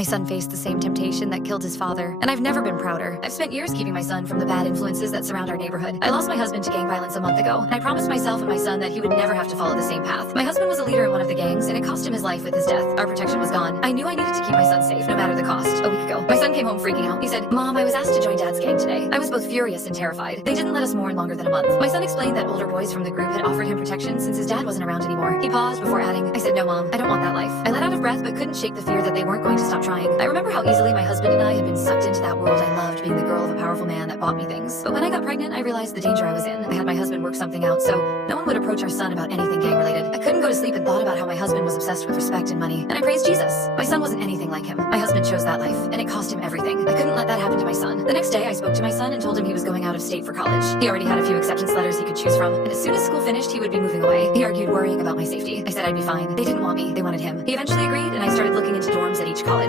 My son faced the same temptation that killed his father, and I've never been prouder. I've spent years keeping my son from the bad influences that surround our neighborhood. I lost my husband to gang violence a month ago, and I promised myself and my son that he would never have to follow the same path. My husband was a leader in one of the gangs, and it cost him his life with his death. Our protection was gone. I knew I needed to keep my son safe, no matter the cost. A week ago, my son came home freaking out. He said, "Mom, I was asked to join Dad's gang today." I was both furious and terrified. They didn't let us mourn longer than a month. My son explained that older boys from the group had offered him protection since his dad wasn't around anymore. He paused before adding, "I said, no, Mom, I don't want that life." I let out of breath, but couldn't shake the fear that they weren't going to stop trying. I remember how easily my husband and I had been sucked into that world I loved, being the girl of a powerful man that bought me things. But when I got pregnant, I realized the danger I was in. I had my husband work something out so no one would approach our son about anything gang-related. I couldn't go to sleep and thought about how my husband was obsessed with respect and money, and I praised Jesus. My son wasn't anything like him. My husband chose that life, and it cost him everything. I couldn't let that happen to my son. The next day, I spoke to my son and told him he was going out of state for college. He already had a few acceptance letters he could choose from, and as soon as school finished, he would be moving away. He argued, worrying about my safety. I said I'd be fine. They didn't want me. They wanted him. He eventually agreed, and I started looking into dorms at each college.